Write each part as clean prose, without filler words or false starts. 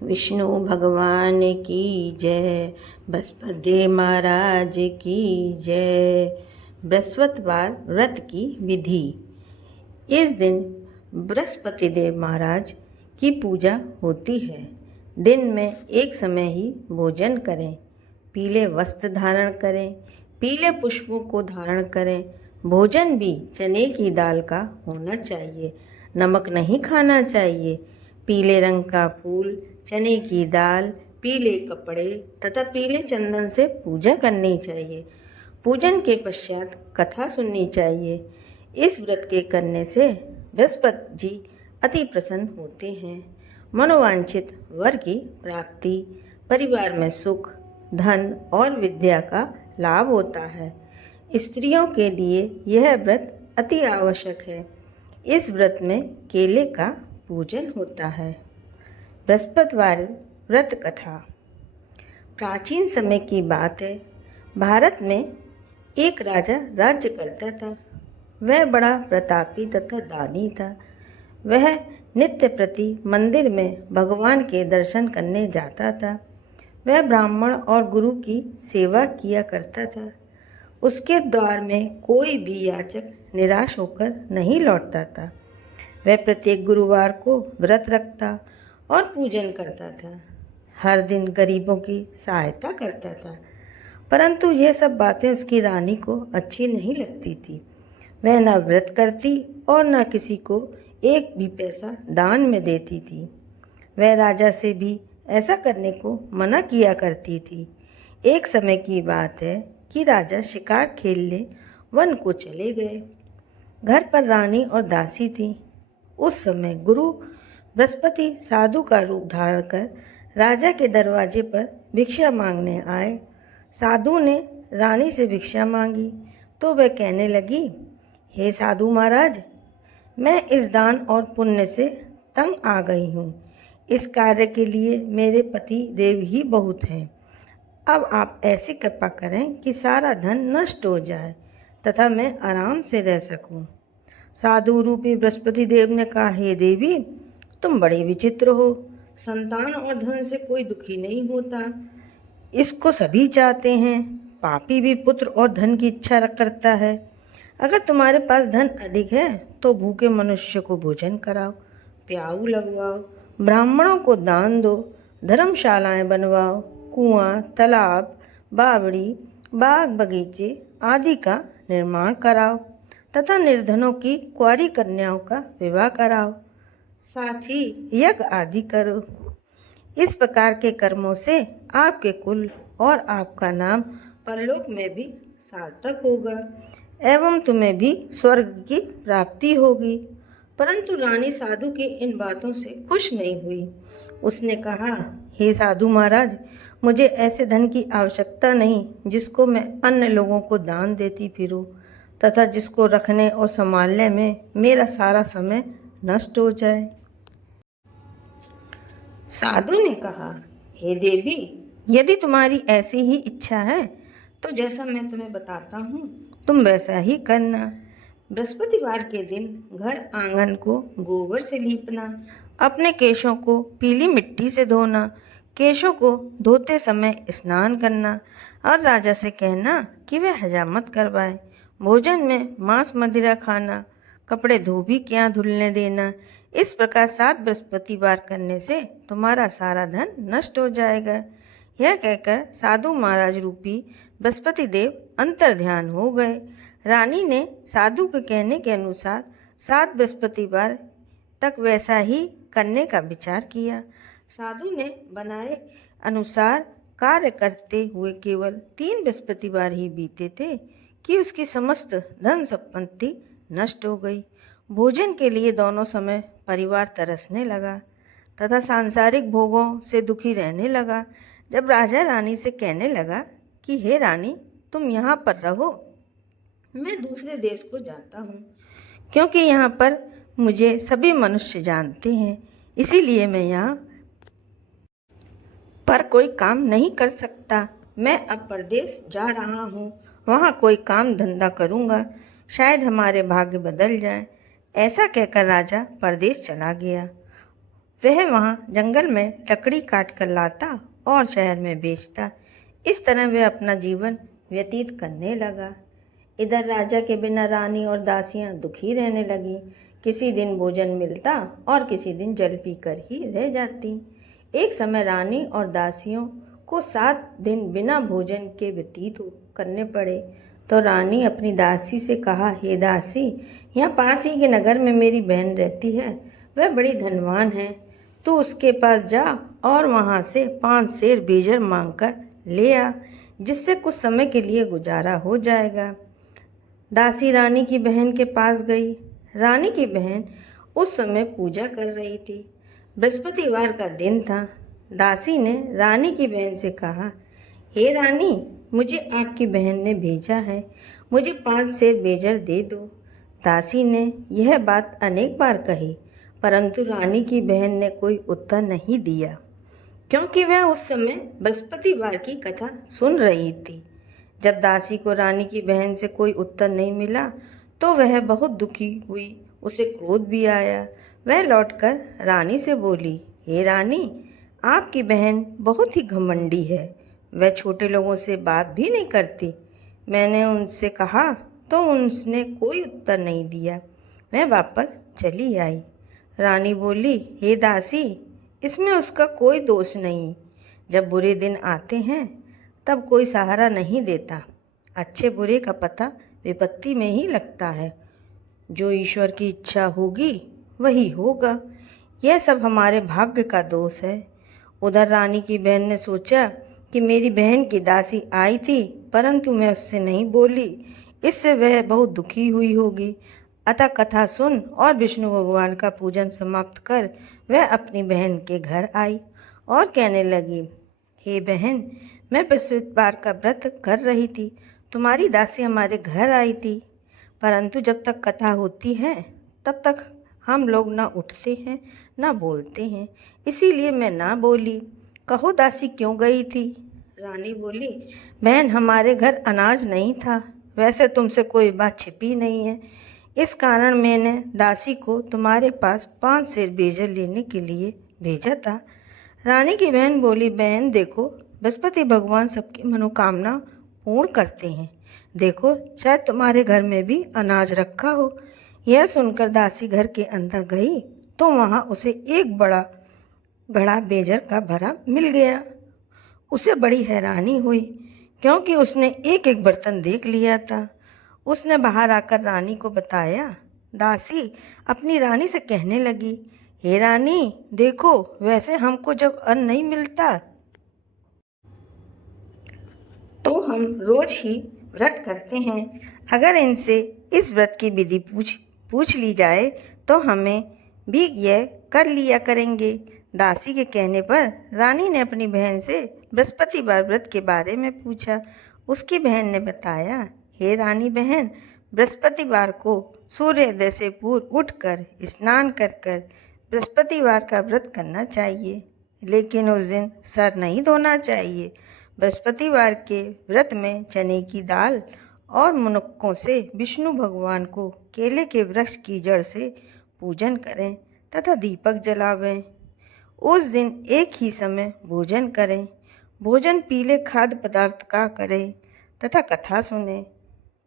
विष्णु भगवान की जय, बृहस्पति महाराज की जय। बृहस्पतिवार व्रत की विधि। इस दिन बृहस्पति देव महाराज की पूजा होती है। दिन में एक समय ही भोजन करें, पीले वस्त्र धारण करें, पीले पुष्पों को धारण करें। भोजन भी चने की दाल का होना चाहिए, नमक नहीं खाना चाहिए। पीले रंग का फूल, चने की दाल, पीले कपड़े तथा पीले चंदन से पूजा करनी चाहिए। पूजन के पश्चात कथा सुननी चाहिए। इस व्रत के करने से बृहस्पति जी अति प्रसन्न होते हैं। मनोवांछित वर की प्राप्ति, परिवार में सुख, धन और विद्या का लाभ होता है। स्त्रियों के लिए यह व्रत अति आवश्यक है। इस व्रत में केले का पूजन होता है। बृहस्पतिवार व्रत कथा। प्राचीन समय की बात है। भारत में एक राजा राज्य करता था। वह बड़ा प्रतापी तथा दानी था। वह नित्य प्रति मंदिर में भगवान के दर्शन करने जाता था। वह ब्राह्मण और गुरु की सेवा किया करता था। उसके द्वार में कोई भी याचक निराश होकर नहीं लौटता था। वह प्रत्येक गुरुवार को व्रत रखता और पूजन करता था। हर दिन गरीबों की सहायता करता था। परंतु ये सब बातें उसकी रानी को अच्छी नहीं लगती थी। वह न व्रत करती और न किसी को एक भी पैसा दान में देती थी। वह राजा से भी ऐसा करने को मना किया करती थी। एक समय की बात है कि राजा शिकार खेलने वन को चले गए। घर पर रानी और दासी थी। उस समय गुरु बृहस्पति साधु का रूप धारण कर राजा के दरवाजे पर भिक्षा मांगने आए। साधु ने रानी से भिक्षा मांगी तो वह कहने लगी, हे साधु महाराज, मैं इस दान और पुण्य से तंग आ गई हूँ। इस कार्य के लिए मेरे पति देव ही बहुत हैं। अब आप ऐसी कृपा करें कि सारा धन नष्ट हो जाए तथा मैं आराम से रह सकूं। साधु रूपी बृहस्पति देव ने कहा, हे देवी, तुम बड़ी विचित्र हो। संतान और धन से कोई दुखी नहीं होता, इसको सभी चाहते हैं। पापी भी पुत्र और धन की इच्छा करता है। अगर तुम्हारे पास धन अधिक है तो भूखे मनुष्य को भोजन कराओ, प्याऊ लगवाओ, ब्राह्मणों को दान दो, धर्मशालाएं बनवाओ, कुआं, तालाब, बावड़ी, बाग बगीचे आदि का निर्माण कराओ तथा निर्धनों की कुंवारी कन्याओं का विवाह कराओ। साथ ही यज्ञ आदि करो। इस प्रकार के कर्मों से आपके कुल और आपका नाम परलोक में भी सार्थक होगा एवं तुम्हें भी स्वर्ग की प्राप्ति होगी। परंतु रानी साधु की इन बातों से खुश नहीं हुई। उसने कहा, हे साधु महाराज, मुझे ऐसे धन की आवश्यकता नहीं जिसको मैं अन्य लोगों को दान देती फिरूं तथा जिसको रखने और संभालने में मेरा सारा समय नष्ट हो जाए। साधु ने कहा, हे देवी, यदि तुम्हारी ऐसी ही इच्छा है तो जैसा मैं तुम्हें बताता हूँ तुम वैसा ही करना। बृहस्पतिवार के दिन घर आंगन को गोबर से लीपना, अपने केशों को पीली मिट्टी से धोना, केशों को धोते समय स्नान करना और राजा से कहना कि वह हजामत करवाए। भोजन में मांस मदिरा खाना, कपड़े धोबी के यहाँ धुलने देना। इस प्रकार 7 बृहस्पतिवार करने से तुम्हारा सारा धन नष्ट हो जाएगा। यह कहकर साधु महाराज रूपी बृहस्पति देव अंतर ध्यान हो गए। रानी ने साधु के कहने के अनुसार 7 बृहस्पतिवार तक वैसा ही करने का विचार किया। साधु ने बनाए अनुसार कार्य करते हुए केवल 3 बृहस्पतिवार ही बीते थे कि उसकी समस्त धन संपत्ति नष्ट हो गई। भोजन के लिए दोनों समय परिवार तरसने लगा तथा सांसारिक भोगों से दुखी रहने लगा। जब राजा रानी से कहने लगा कि हे रानी, तुम यहाँ पर रहो, मैं दूसरे देश को जाता हूँ, क्योंकि यहाँ पर मुझे सभी मनुष्य जानते हैं, इसीलिए मैं यहाँ पर कोई काम नहीं कर सकता। मैं अब परदेश जा रहा हूँ, वहाँ कोई काम धंधा करूँगा, शायद हमारे भाग्य बदल जाएं। ऐसा कहकर राजा परदेश चला गया। वह वहाँ जंगल में लकड़ी काट कर लाता और शहर में बेचता। इस तरह वह अपना जीवन व्यतीत करने लगा। इधर राजा के बिना रानी और दासियां दुखी रहने लगी। किसी दिन भोजन मिलता और किसी दिन जल पीकर ही रह जाती। एक समय रानी और दासियों को 7 दिन बिना भोजन के व्यतीत करने पड़े। तो रानी अपनी दासी से कहा, हे दासी, यहाँ पास ही के नगर में मेरी बहन रहती है। वह बड़ी धनवान है। तू उसके पास जा और वहाँ से 5 सेर बेजर मांग कर ले आ, जिससे कुछ समय के लिए गुजारा हो जाएगा। दासी रानी की बहन के पास गई। रानी की बहन उस समय पूजा कर रही थी। बृहस्पतिवार का दिन था। दासी ने रानी की बहन से कहा, हे रानी, मुझे आपकी बहन ने भेजा है, मुझे 5 सेर बेजर दे दो। दासी ने यह बात अनेक बार कही, परंतु रानी की बहन ने कोई उत्तर नहीं दिया, क्योंकि वह उस समय बृहस्पतिवार की कथा सुन रही थी। जब दासी को रानी की बहन से कोई उत्तर नहीं मिला तो वह बहुत दुखी हुई। उसे क्रोध भी आया। वह लौटकर रानी से बोली, हे रानी, आपकी बहन बहुत ही घमंडी है। वह छोटे लोगों से बात भी नहीं करती। मैंने उनसे कहा तो उसने कोई उत्तर नहीं दिया। वह वापस चली आई। रानी बोली, हे दासी, इसमें उसका कोई दोष नहीं। जब बुरे दिन आते हैं तब कोई सहारा नहीं देता। अच्छे बुरे का पता विपत्ति में ही लगता है। जो ईश्वर की इच्छा होगी वही होगा। यह सब हमारे भाग्य का दोष है। उधर रानी की बहन ने सोचा कि मेरी बहन की दासी आई थी, परंतु मैं उससे नहीं बोली, इससे वह बहुत दुखी हुई होगी। अतः कथा सुन और विष्णु भगवान का पूजन समाप्त कर वह अपनी बहन के घर आई और कहने लगी, हे बहन, मैं बृहस्पतिवार का व्रत कर रही थी। तुम्हारी दासी हमारे घर आई थी, परंतु जब तक कथा होती है तब तक हम लोग ना उठते हैं ना बोलते हैं, इसीलिए मैं ना बोली। कहो दासी क्यों गई थी? रानी बोली, बहन, हमारे घर अनाज नहीं था। वैसे तुमसे कोई बात छिपी नहीं है, इस कारण मैंने दासी को तुम्हारे पास 5 सेर बेजर लेने के लिए भेजा था। रानी की बहन बोली, बहन देखो, बृहस्पति भगवान सबकी मनोकामना पूर्ण करते हैं। देखो, शायद तुम्हारे घर में भी अनाज रखा हो। यह सुनकर दासी घर के अंदर गई तो वहाँ उसे एक बड़ा घड़ा बेजर का भरा मिल गया। उसे बड़ी हैरानी हुई, क्योंकि उसने एक एक बर्तन देख लिया था। उसने बाहर आकर रानी को बताया। दासी अपनी रानी से कहने लगी, हे रानी, देखो, वैसे हमको जब अन्न नहीं मिलता तो हम रोज ही व्रत करते हैं। अगर इनसे इस व्रत की विधि पूछ ली जाए तो हमें भी यह कर लिया करेंगे। दासी के कहने पर रानी ने अपनी बहन से बृहस्पतिवार व्रत के बारे में पूछा। उसकी बहन ने बताया, हे रानी बहन, बृहस्पतिवार को सूर्योदय से पूर्व उठकर स्नान कर कर बृहस्पतिवार का व्रत करना चाहिए, लेकिन उस दिन सर नहीं धोना चाहिए। बृहस्पतिवार के व्रत में चने की दाल और मुनक्कों से विष्णु भगवान को केले के वृक्ष की जड़ से पूजन करें तथा दीपक जलावें। उस दिन एक ही समय भोजन करें। भोजन पीले खाद्य पदार्थ का करें तथा कथा सुनें।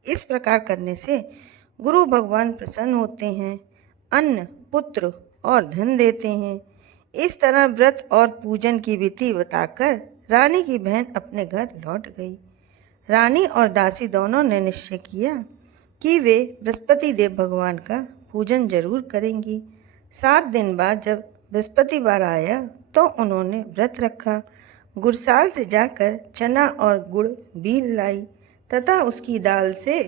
इस प्रकार करने से गुरु भगवान प्रसन्न होते हैं, अन्न, पुत्र और धन देते हैं। इस तरह व्रत और पूजन की विधि बताकर रानी की बहन अपने घर लौट गई। रानी और दासी दोनों ने निश्चय किया कि वे बृहस्पति देव भगवान का पूजन जरूर करेंगी। 7 दिन बाद जब बृहस्पतिवार आया तो उन्होंने व्रत रखा। गुड़साल से जाकर चना और गुड़ बीन लाई तथा उसकी दाल से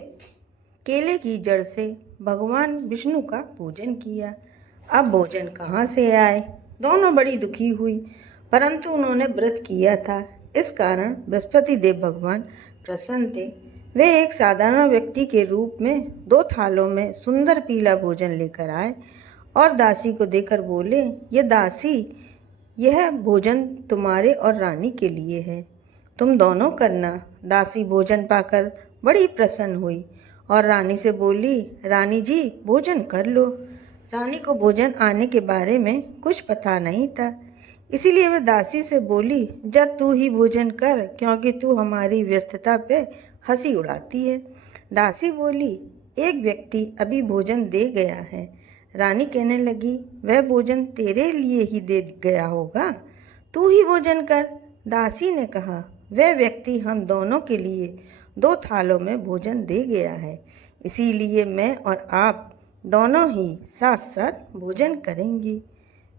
केले की जड़ से भगवान विष्णु का पूजन किया। अब भोजन कहाँ से आए? दोनों बड़ी दुखी हुई, परंतु उन्होंने व्रत किया था, इस कारण बृहस्पति देव भगवान प्रसन्न थे। वे एक साधारण व्यक्ति के रूप में 2 थालों में सुंदर पीला भोजन लेकर आए और दासी को देकर बोले, ये दासी, यह भोजन तुम्हारे और रानी के लिए है, तुम दोनों करना। दासी भोजन पाकर बड़ी प्रसन्न हुई और रानी से बोली, रानी जी, भोजन कर लो। रानी को भोजन आने के बारे में कुछ पता नहीं था, इसीलिए वह दासी से बोली, जा तू ही भोजन कर, क्योंकि तू हमारी व्यर्थता पे हंसी उड़ाती है। दासी बोली, एक व्यक्ति अभी भोजन दे गया है। रानी कहने लगी, वह भोजन तेरे लिए ही दे गया होगा, तू ही भोजन कर। दासी ने कहा, वह व्यक्ति हम दोनों के लिए 2 थालों में भोजन दे गया है, इसीलिए मैं और आप दोनों ही साथ साथ भोजन करेंगी।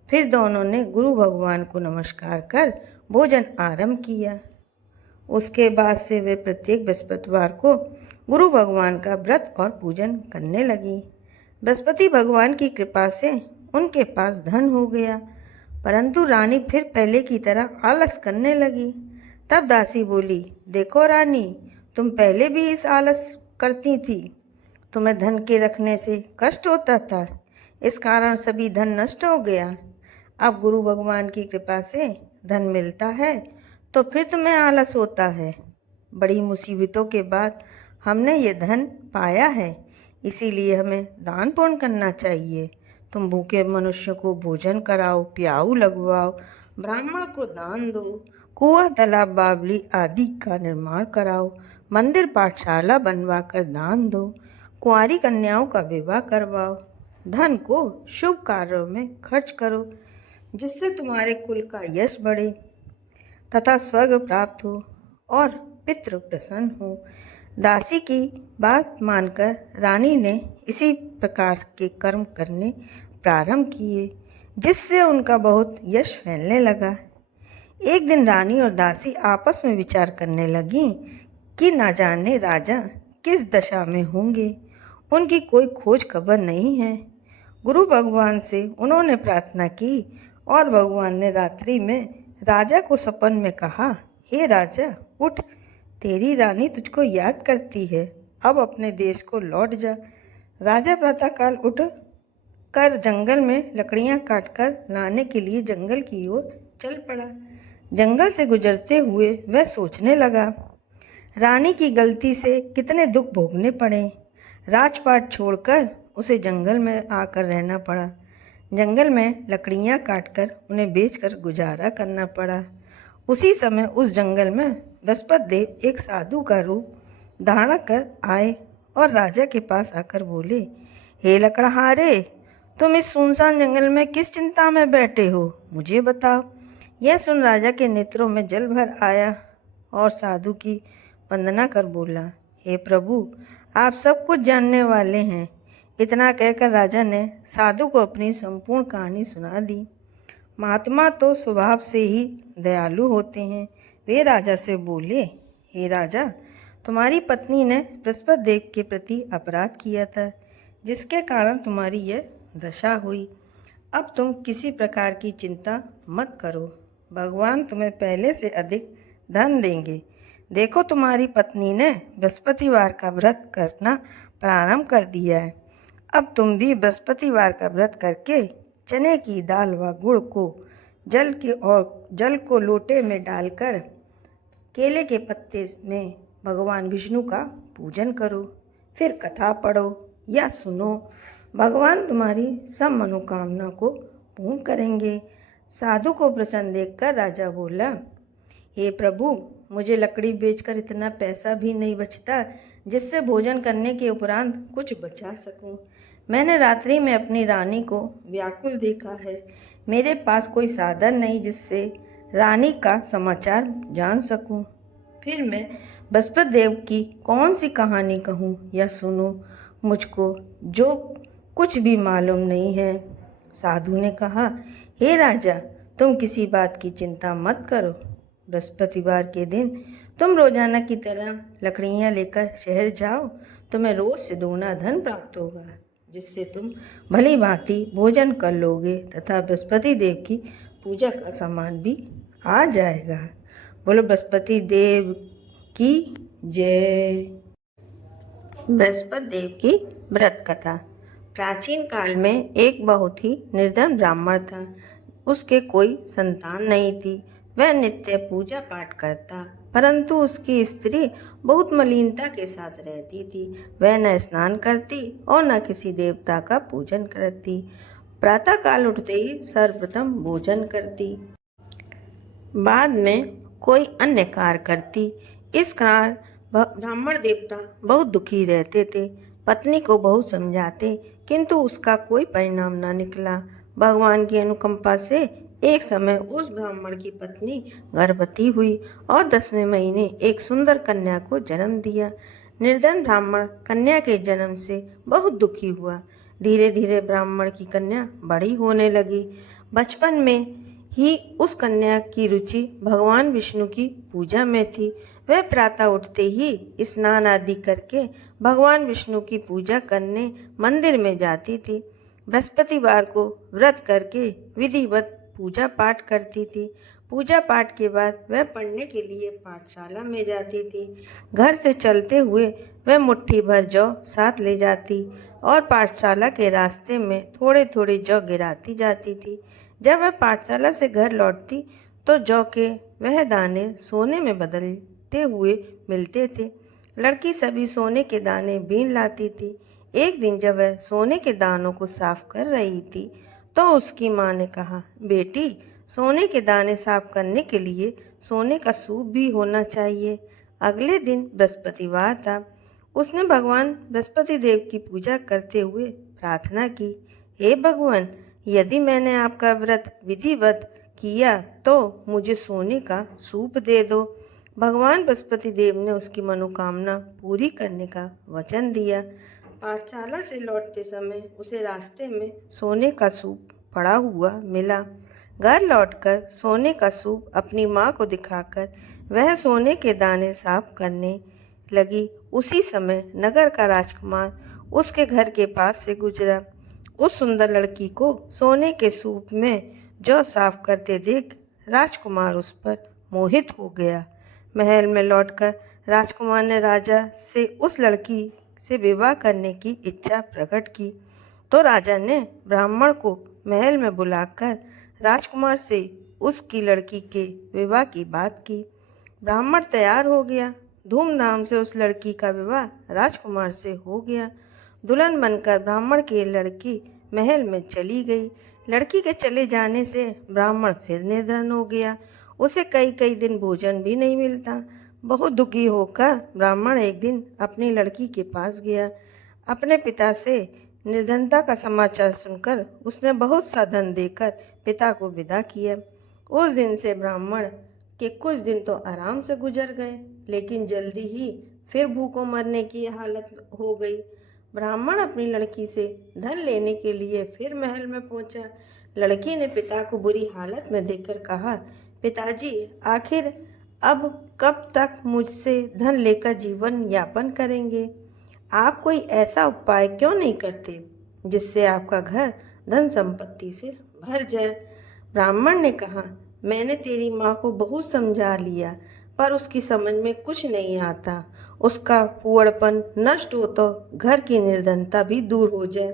फिर दोनों ने गुरु भगवान को नमस्कार कर भोजन आरंभ किया। उसके बाद से वे प्रत्येक बृहस्पतिवार को गुरु भगवान का व्रत और पूजन करने लगी। बृहस्पति भगवान की कृपा से उनके पास धन हो गया, परंतु रानी फिर पहले की तरह आलस करने लगी। तब दासी बोली, देखो रानी, तुम पहले भी इस आलस करती थी, तुम्हें धन के रखने से कष्ट होता था, इस कारण सभी धन नष्ट हो गया। अब गुरु भगवान की कृपा से धन मिलता है तो फिर तुम्हें आलस होता है। बड़ी मुसीबतों के बाद हमने ये धन पाया है, इसीलिए हमें दान पुण्य करना चाहिए। तुम भूखे मनुष्य को भोजन कराओ, प्याऊ लगवाओ, ब्राह्मण को दान दो, कुआं तालाब बावली आदि का निर्माण कराओ, मंदिर पाठशाला बनवा कर दान दो, कुंवारी कन्याओं का विवाह करवाओ, धन को शुभ कार्यों में खर्च करो, जिससे तुम्हारे कुल का यश बढ़े तथा स्वर्ग प्राप्त हो और पितृ प्रसन्न हो। दासी की बात मानकर रानी ने इसी प्रकार के कर्म करने प्रारंभ किए, जिससे उनका बहुत यश फैलने लगा। एक दिन रानी और दासी आपस में विचार करने लगी कि ना जाने राजा किस दशा में होंगे, उनकी कोई खोज खबर नहीं है। गुरु भगवान से उन्होंने प्रार्थना की और भगवान ने रात्रि में राजा को सपन में कहा, हे राजा उठ, तेरी रानी तुझको याद करती है, अब अपने देश को लौट जा। राजा प्रातःकाल उठ कर जंगल में लकड़ियां काटकर लाने के लिए जंगल की ओर चल पड़ा। जंगल से गुजरते हुए वह सोचने लगा, रानी की गलती से कितने दुख भोगने पड़े। राजपाट छोड़कर उसे जंगल में आकर रहना पड़ा। जंगल में लकड़ियां काटकर उन्हें बेचकर गुजारा करना पड़ा। उसी समय उस जंगल में बृहस्पति देव एक साधु का रूप धारण कर आए और राजा के पास आकर बोले, हे लकड़हारे, तुम इस सुनसान जंगल में किस चिंता में बैठे हो, मुझे बताओ। यह सुन राजा के नेत्रों में जल भर आया और साधु की वंदना कर बोला, हे प्रभु, आप सब कुछ जानने वाले हैं। इतना कहकर राजा ने साधु को अपनी संपूर्ण कहानी सुना दी। महात्मा तो स्वभाव से ही दयालु होते हैं। वे राजा से बोले, हे राजा, तुम्हारी पत्नी ने बृहस्पति देव के प्रति अपराध किया था, जिसके कारण तुम्हारी यह दशा हुई। अब तुम किसी प्रकार की चिंता मत करो, भगवान तुम्हें पहले से अधिक धन देंगे। देखो, तुम्हारी पत्नी ने बृहस्पतिवार का व्रत करना प्रारंभ कर दिया है। अब तुम भी बृहस्पतिवार का व्रत करके चने की दाल व गुड़ को जल को लोटे में डालकर केले के पत्ते में भगवान विष्णु का पूजन करो, फिर कथा पढ़ो या सुनो। भगवान तुम्हारी सब मनोकामना को पूर्ण करेंगे। साधु को प्रसन्न देखकर राजा बोला, हे प्रभु, मुझे लकड़ी बेचकर इतना पैसा भी नहीं बचता जिससे भोजन करने के उपरांत कुछ बचा सकूं। मैंने रात्रि में अपनी रानी को व्याकुल देखा है। मेरे पास कोई साधन नहीं जिससे रानी का समाचार जान सकूं। फिर मैं बृहस्पति देव की कौन सी कहानी कहूं या सुनूं, मुझको जो कुछ भी मालूम नहीं है। साधु ने कहा, हे राजा, तुम किसी बात की चिंता मत करो। बृहस्पतिवार के दिन तुम रोजाना की तरह लकड़ियां लेकर शहर जाओ, तुम्हें रोज से दोगुना धन प्राप्त होगा, जिससे तुम भली भांति भोजन कर लोगे तथा बृहस्पति देव की पूजा का सामान भी आ जाएगा। बोलो बृहस्पति देव की जय। बृहस्पति देव की व्रत कथा। प्राचीन काल में एक बहुत ही निर्धन ब्राह्मण था। उसके कोई संतान नहीं थी। वह नित्य पूजा पाठ करता, परंतु उसकी स्त्री बहुत मलिनता के साथ रहती थी। वह न स्नान करती और न किसी देवता का पूजन करती। प्रातःकाल उठते ही सर्वप्रथम भोजन करती, बाद में कोई अन्य कार्य करती। इस कारण ब्राह्मण देवता बहुत दुखी रहते थे। पत्नी को बहुत समझाते, किंतु उसका कोई परिणाम न निकला। भगवान की अनुकंपा से एक समय उस ब्राह्मण की पत्नी गर्भवती हुई और 10वें महीने एक सुंदर कन्या को जन्म दिया। निर्धन ब्राह्मण कन्या के जन्म से बहुत दुखी हुआ। धीरे धीरे ब्राह्मण की कन्या बड़ी होने लगी। बचपन में ही उस कन्या की रुचि भगवान विष्णु की पूजा में थी। वह प्रातः उठते ही स्नान आदि करके भगवान विष्णु की पूजा करने मंदिर में जाती थी। बृहस्पतिवार को व्रत करके विधिवत पूजा पाठ करती थी। पूजा पाठ के बाद वह पढ़ने के लिए पाठशाला में जाती थी। घर से चलते हुए वह मुट्ठी भर जौ साथ ले जाती और पाठशाला के रास्ते में थोड़े थोड़े जौ गिराती जाती थी। जब वह पाठशाला से घर लौटती तो जौ के वह दाने सोने में बदलते हुए मिलते थे। लड़की सभी सोने के दाने बीन लाती थी। एक दिन जब वह सोने के दानों को साफ कर रही थी तो उसकी माँ ने कहा, बेटी, सोने के दाने साफ करने के लिए सोने का सूप भी होना चाहिए। अगले दिन बृहस्पतिवार था। उसने भगवान बृहस्पति देव की पूजा करते हुए प्रार्थना की, हे भगवान, यदि मैंने आपका व्रत विधिवत किया तो मुझे सोने का सूप दे दो। भगवान बृहस्पति देव ने उसकी मनोकामना पूरी करने का वचन दिया। पाठशाला से लौटते समय उसे रास्ते में सोने का सूप पड़ा हुआ मिला। घर लौटकर सोने का सूप अपनी माँ को दिखाकर वह सोने के दाने साफ करने लगी। उसी समय नगर का राजकुमार उसके घर के पास से गुजरा। उस सुंदर लड़की को सोने के सूप में जौ साफ करते देख राजकुमार उस पर मोहित हो गया। महल में लौटकर राजकुमार ने राजा से उस लड़की से विवाह करने की इच्छा प्रकट की, तो राजा ने ब्राह्मण को महल में बुलाकर राजकुमार से उसकी लड़की के विवाह की बात की। ब्राह्मण तैयार हो गया। धूमधाम से उस लड़की का विवाह राजकुमार से हो गया। दुल्हन बनकर ब्राह्मण की लड़की महल में चली गई। लड़की के चले जाने से ब्राह्मण फिर निर्धन हो गया। उसे कई कई दिन भोजन भी नहीं मिलता। बहुत दुखी होकर ब्राह्मण एक दिन अपनी लड़की के पास गया। अपने पिता से निर्धनता का समाचार सुनकर उसने बहुत सा धन देकर पिता को विदा किया। उस दिन से ब्राह्मण के कुछ दिन तो आराम से गुजर गए, लेकिन जल्दी ही फिर भूखों मरने की हालत हो गई। ब्राह्मण अपनी लड़की से धन लेने के लिए फिर महल में पहुंचा। लड़की ने पिता को बुरी हालत में देखकर कहा, पिताजी, आखिर अब कब तक मुझसे धन लेकर जीवन यापन करेंगे? आप कोई ऐसा उपाय क्यों नहीं करते जिससे आपका घर धन संपत्ति से भर जाए? ब्राह्मण ने कहा, मैंने तेरी माँ को बहुत समझा लिया, पर उसकी समझ में कुछ नहीं आता। उसका फूहड़पन नष्ट हो तो घर की निर्धनता भी दूर हो जाए।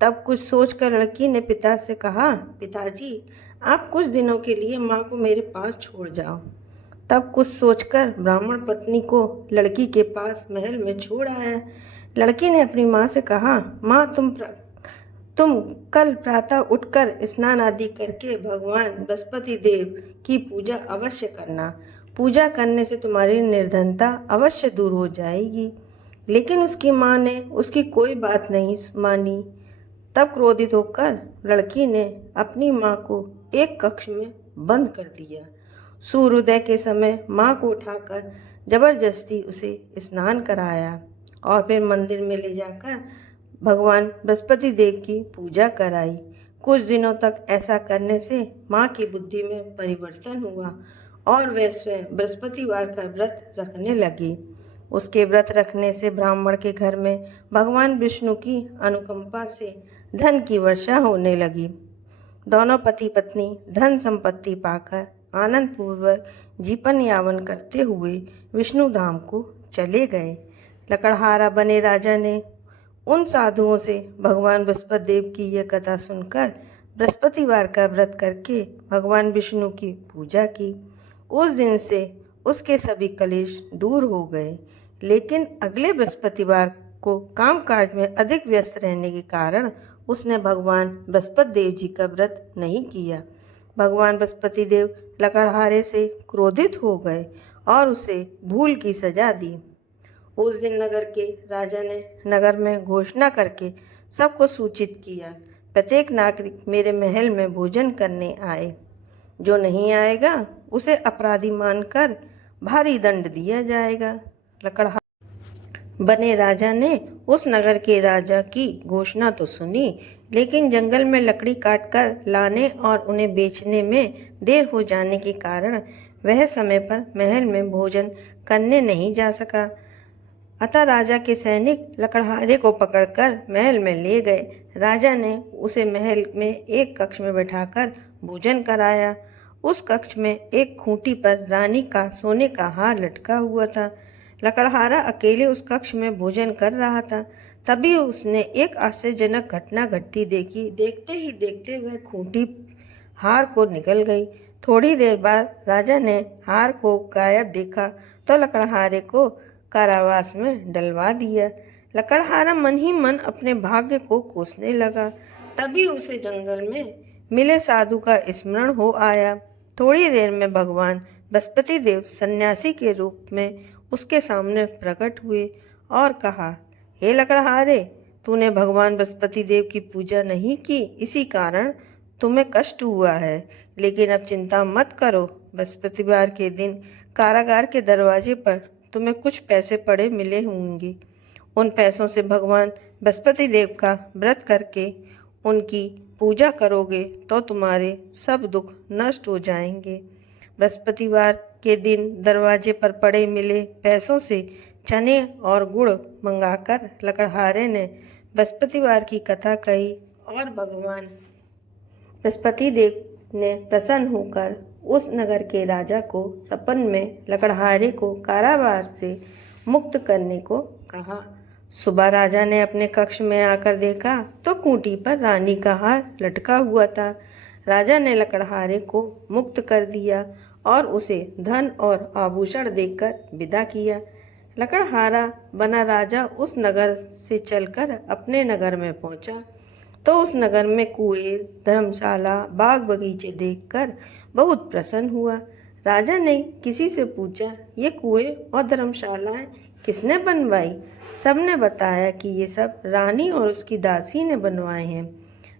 तब कुछ सोचकर लड़की ने पिता से कहा, पिताजी, आप कुछ दिनों के लिए माँ को मेरे पास छोड़ जाओ। तब कुछ सोचकर ब्राह्मण पत्नी को लड़की के पास महल में छोड़ आया। लड़की ने अपनी माँ से कहा, माँ, तुम कल प्रातः उठकर स्नान आदि करके भगवान बृहस्पति देव की पूजा अवश्य करना। पूजा करने से तुम्हारी निर्धनता अवश्य दूर हो जाएगी। लेकिन उसकी माँ ने उसकी कोई बात नहीं मानी। तब क्रोधित होकर लड़की ने अपनी माँ को एक कक्ष में बंद कर दिया। सूर्योदय के समय माँ को उठाकर जबरदस्ती उसे स्नान कराया और फिर मंदिर में ले जाकर भगवान बृहस्पति देव की पूजा कराई। कुछ दिनों तक ऐसा करने से माँ की बुद्धि में परिवर्तन हुआ और वह स्वयं बृहस्पतिवार का व्रत रखने लगी। उसके व्रत रखने से ब्राह्मण के घर में भगवान विष्णु की अनुकंपा से धन की वर्षा होने लगी। दोनों पति पत्नी धन संपत्ति पाकर आनंद पूर्वक जीवन यापन करते हुए विष्णु धाम को चले गए। लकड़हारा बने राजा ने उन साधुओं से भगवान बृहस्पति देव की यह कथा सुनकर बृहस्पतिवार का व्रत करके भगवान विष्णु की पूजा की। उस दिन से उसके सभी कलेश दूर हो गए। लेकिन अगले बृहस्पतिवार को कामकाज में अधिक व्यस्त रहने के कारण उसने भगवान बृहस्पति देव जी का व्रत नहीं किया। भगवान बृहस्पति देव लकड़हारे से क्रोधित हो गए और उसे भूल की सजा दी। उस दिन नगर के राजा ने नगर में घोषणा करके सबको सूचित किया, प्रत्येक नागरिक मेरे महल में भोजन करने आए। जो नहीं आएगा उसे अपराधी मानकर भारी दंड दिया जाएगा। लकड़हारे बने राजा ने उस नगर के राजा की घोषणा तो सुनी, लेकिन जंगल में लकड़ी काटकर लाने और उन्हें बेचने में देर हो जाने के कारण वह समय पर महल में भोजन करने नहीं जा सका। अतः राजा के सैनिक लकड़हारे को पकड़कर महल में ले गए। राजा ने उसे महल में एक कक्ष में बैठाकर भोजन कराया। उस कक्ष में एक खूंटी पर रानी का सोने का हार लटका हुआ था। लकड़हारा अकेले उस कक्ष में भोजन कर रहा था। तभी उसने एक आश्चर्यजनक घटना घटती देखी। देखते ही देखते वह खूंटी हार को निकल गई। थोड़ी देर बाद राजा ने हार को गायब देखा तो लकड़हारे को कारावास में डलवा दिया। लकड़हारा मन ही मन अपने भाग्य को कोसने लगा। तभी उसे जंगल में मिले साधु का स्मरण हो आया। थोड़ी देर में भगवान बृहस्पति देव सन्यासी के रूप में उसके सामने प्रकट हुए और कहा, हे लकड़हारे, तूने भगवान बृहस्पति देव की पूजा नहीं की, इसी कारण तुम्हें कष्ट हुआ है। लेकिन अब चिंता मत करो, बृहस्पतिवार के दिन कारागार के दरवाजे पर तुम्हें कुछ पैसे पड़े मिले होंगे। उन पैसों से भगवान बृहस्पति देव का व्रत करके उनकी पूजा करोगे तो तुम्हारे सब दुख नष्ट हो जाएंगे। बृहस्पतिवार के दिन दरवाजे पर पड़े मिले पैसों से चने और गुड़ मंगाकर लकड़हारे ने बृहस्पतिवार की कथा कही और भगवान बृहस्पति देव ने प्रसन्न होकर उस नगर के राजा को सपन में लकड़हारे को कारावास से मुक्त करने को कहा। सुबह राजा ने अपने कक्ष में आकर देखा तो खूंटी पर रानी का हार लटका हुआ था। राजा ने लकड़हारे को मुक्त कर दिया और उसे धन और आभूषण देकर विदा किया। लकड़हारा बना राजा उस नगर से चलकर अपने नगर में पहुंचा तो उस नगर में कुएं, धर्मशाला, बाग बगीचे देखकर बहुत प्रसन्न हुआ। राजा ने किसी से पूछा, ये कुएं और धर्मशालाएं किसने बनवाई? सबने बताया कि ये सब रानी और उसकी दासी ने बनवाए हैं।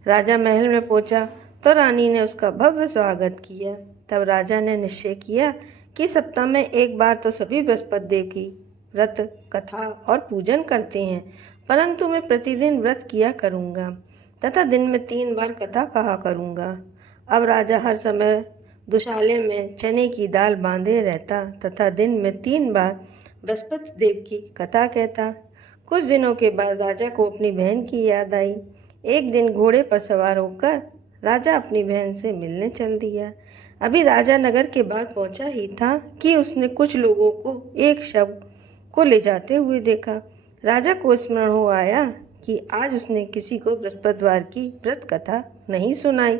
राजा महल में पहुंचा तो रानी ने उसका भव्य स्वागत किया। तब राजा ने निश्चय किया कि सप्ताह में एक बार तो सभी बृहस्पति देव की व्रत कथा और पूजन करते हैं, परंतु मैं प्रतिदिन व्रत किया करूँगा तथा दिन में 3 बार कथा कहा करूँगा। अब राजा हर समय दुशाले में चने की दाल बांधे रहता तथा दिन में 3 बार बृहस्पति देव की कथा कहता। कुछ दिनों के बाद राजा को अपनी बहन की याद आई। एक दिन घोड़े पर सवार होकर राजा अपनी बहन से मिलने चल दिया। अभी राजा नगर के बाहर पहुंचा ही था कि उसने कुछ लोगों को एक शव को ले जाते हुए देखा। राजा को स्मरण हो आया कि आज उसने किसी को बृहस्पतिवार की व्रत कथा नहीं सुनाई।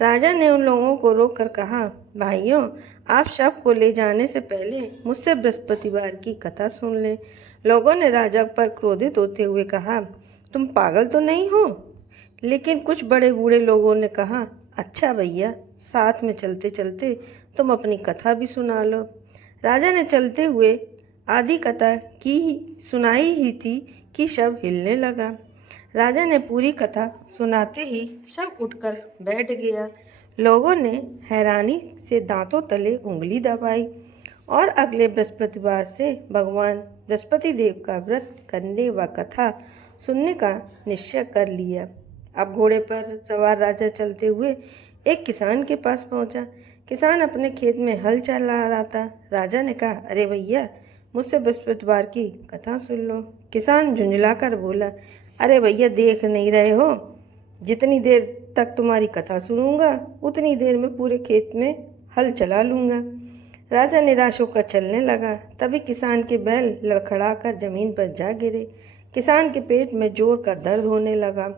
राजा ने उन लोगों को रोककर कहा, भाइयों, आप शव को ले जाने से पहले मुझसे बृहस्पतिवार की कथा सुन लें। लोगों ने राजा पर क्रोधित होते हुए कहा, तुम पागल तो नहीं हो? लेकिन कुछ बड़े बूढ़े लोगों ने कहा, अच्छा भैया, साथ में चलते चलते तुम अपनी कथा भी सुना लो। राजा ने चलते हुए आधी कथा की सुनाई ही थी कि शव हिलने लगा। राजा ने पूरी कथा सुनाते ही शव उठकर बैठ गया। लोगों ने हैरानी से दांतों तले उंगली दबाई और अगले बृहस्पतिवार से भगवान बृहस्पति देव का व्रत करने व कथा सुनने का निश्चय कर लिया। अब घोड़े पर सवार राजा चलते हुए एक किसान के पास पहुंचा। किसान अपने खेत में हल चला रहा था। राजा ने कहा, अरे भैया, मुझसे बृहस्पतिवार की कथा सुन लो। किसान झुंझलाकर बोला, अरे भैया, देख नहीं रहे हो, जितनी देर तक तुम्हारी कथा सुनूंगा उतनी देर में पूरे खेत में हल चला लूँगा। राजा निराश होकर चलने लगा। तभी किसान के बैल लड़खड़ाकर जमीन पर जा गिरे। किसान के पेट में जोर का दर्द होने लगा।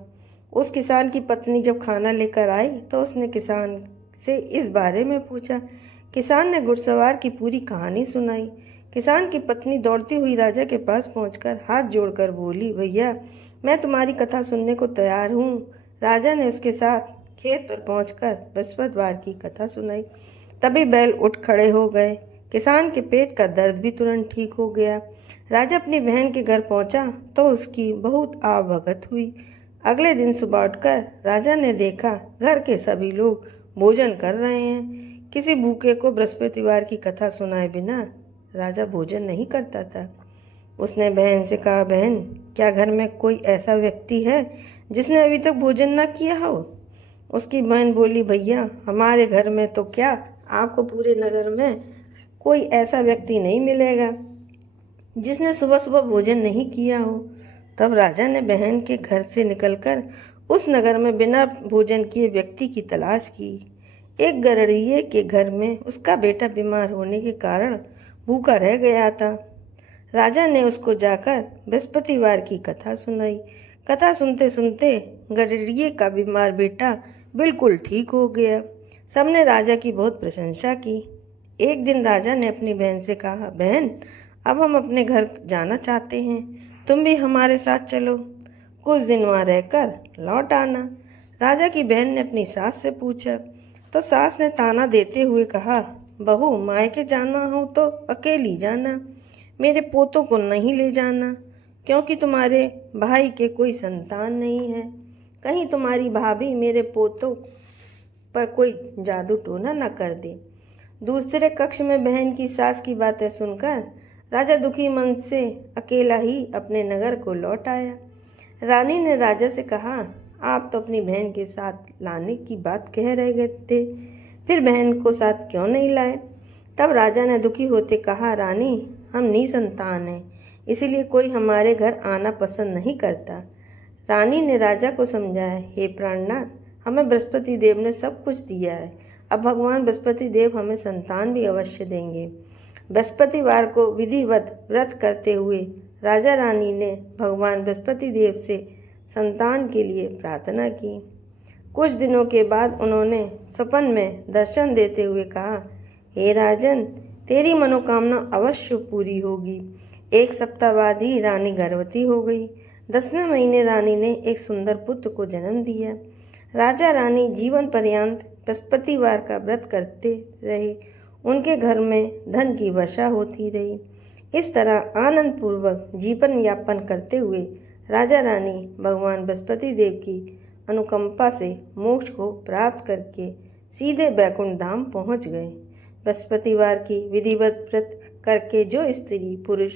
उस किसान की पत्नी जब खाना लेकर आई तो उसने किसान से इस बारे में पूछा। किसान ने घुड़सवार की पूरी कहानी सुनाई। किसान की पत्नी दौड़ती हुई राजा के पास पहुंचकर हाथ जोड़कर बोली, भैया मैं तुम्हारी कथा सुनने को तैयार हूँ। राजा ने उसके साथ खेत पर पहुंचकर बृहस्पतिवार की कथा सुनाई। तभी बैल उठ खड़े हो गए। किसान के पेट का दर्द भी तुरंत ठीक हो गया। राजा अपनी बहन के घर पहुंचा तो उसकी बहुत आवभगत हुई। अगले दिन सुबह उठकर राजा ने देखा घर के सभी लोग भोजन कर रहे हैं। किसी भूखे को बृहस्पतिवार की कथा सुनाए बिना राजा भोजन नहीं करता था। उसने बहन से कहा, बहन क्या घर में कोई ऐसा व्यक्ति है जिसने अभी तक भोजन ना किया हो? उसकी बहन बोली, भैया हमारे घर में तो क्या, आपको पूरे नगर में कोई ऐसा व्यक्ति नहीं मिलेगा जिसने सुबह सुबह भोजन नहीं किया हो। तब राजा ने बहन के घर से निकलकर उस नगर में बिना भोजन किए व्यक्ति की तलाश की। एक गरड़िए के घर में उसका बेटा बीमार होने के कारण भूखा रह गया था। राजा ने उसको जाकर बृहस्पतिवार की कथा सुनाई। कथा सुनते सुनते गरड़िए का बीमार बेटा बिल्कुल ठीक हो गया। सबने राजा की बहुत प्रशंसा की। एक दिन राजा ने अपनी बहन से कहा, बहन अब हम अपने घर जाना चाहते हैं, तुम भी हमारे साथ चलो, कुछ दिन वहाँ रहकर लौट आना। राजा की बहन ने अपनी सास से पूछा तो सास ने ताना देते हुए कहा, बहू मायके जाना हो तो अकेली जाना, मेरे पोतों को नहीं ले जाना, क्योंकि तुम्हारे भाई के कोई संतान नहीं है। कहीं तुम्हारी भाभी मेरे पोतों पर कोई जादू टोना न कर दे। दूसरे कक्ष में बहन की सास की बातें सुनकर राजा दुखी मन से अकेला ही अपने नगर को लौट आया। रानी ने राजा से कहा, आप तो अपनी बहन के साथ लाने की बात कह रहे थे, फिर बहन को साथ क्यों नहीं लाए? तब राजा ने दुखी होते कहा, रानी हम निसंतान हैं, इसीलिए कोई हमारे घर आना पसंद नहीं करता। रानी ने राजा को समझाया, हे प्राणनाथ, हमें बृहस्पति देव ने सब कुछ दिया है, अब भगवान बृहस्पति देव हमें संतान भी अवश्य देंगे। बृहस्पतिवार को विधिवत व्रत करते हुए राजा रानी ने भगवान बृहस्पति देव से संतान के लिए प्रार्थना की। कुछ दिनों के बाद उन्होंने स्वप्न में दर्शन देते हुए कहा, हे राजन, तेरी मनोकामना अवश्य पूरी होगी। एक सप्ताह बाद ही रानी गर्भवती हो गई। 10वें महीने रानी ने एक सुंदर पुत्र को जन्म दिया। राजा रानी जीवन पर्यंत बृहस्पतिवार का व्रत करते रहे। उनके घर में धन की वर्षा होती रही। इस तरह आनंद पूर्वक जीवन यापन करते हुए राजा रानी भगवान बृहस्पति देव की अनुकंपा से मोक्ष को प्राप्त करके सीधे बैकुंठ धाम पहुँच गए। बृहस्पतिवार की विधिवत व्रत करके जो स्त्री पुरुष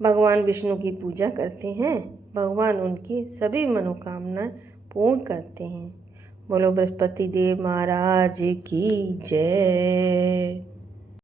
भगवान विष्णु की पूजा करते हैं, भगवान उनकी सभी मनोकामनाएं पूर्ण करते हैं। बोलो बृहस्पति देव महाराज की जय।